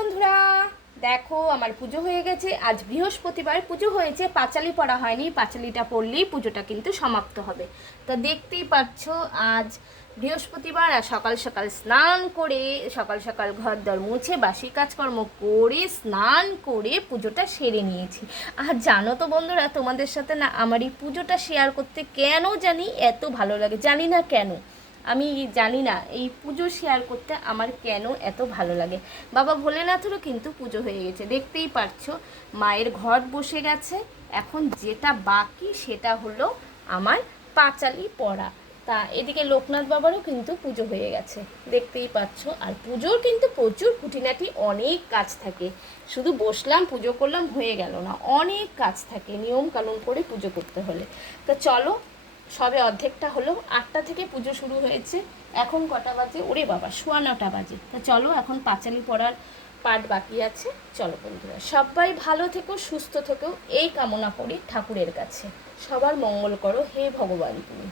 বন্ধুরা, দেখো আমার পুজো হয়ে গেছে। আজ বৃহস্পতিবার পুজো হয়েছে, পাঁচালি পড়া হয়নি, পাঁচালিটা পড়লেই পুজোটা কিন্তু সমাপ্ত হবে। তা দেখতেই পাচ্ছ, আজ বৃহস্পতিবার আর সকাল সকাল স্নান করে, সকাল সকাল ঘর দর মুছে, বাসি কাজকর্ম করে, স্নান করে পুজোটা সেরে নিয়েছি। আর জানো তো বন্ধুরা, তোমাদের সাথে না আমার এই পুজোটা শেয়ার করতে কেন জানি এত ভালো লাগে, জানি না কেন। আমি জানি না, এই পুজো শেয়ার করতে আমার কেন এত ভালো লাগে? বাবা ভোলেনাথেরও কিন্তু পুজো হয়ে গেছে, দেখতেই পারছ। মায়ের ঘর বসে গেছে, এখন যেটা বাকি সেটা হলো আমার পাঁচালি পড়া। তা এদিকে লোকনাথ বাবারও কিন্তু পুজো হয়ে গেছে, দেখতেই পাচ্ছ। আর পুজোর কিন্তু প্রচুর খুঁটিনাটি অনেক কাজ থাকে। শুধু বসলাম, পুজো করলাম, হয়ে গেল না, অনেক কাজ থাকে, নিয়ম কানুন করে পুজো করতে হলে। তো চলো সবে অর্ধেকটা হলো, আটটা থেকে পুজো শুরু হয়েছে। এখন কটা বাজে? ওরে বাবা, সোয়া নটা বাজে। তা চলো, এখন পাঁচালি পড়ার পাঠ বাকি আছে। চলো বন্ধুরা, সবাই ভালো থেকো, সুস্থ থেকো। এই কামনা করি ঠাকুরের কাছে। সবার মঙ্গল করো। হে ভগবান তুমি।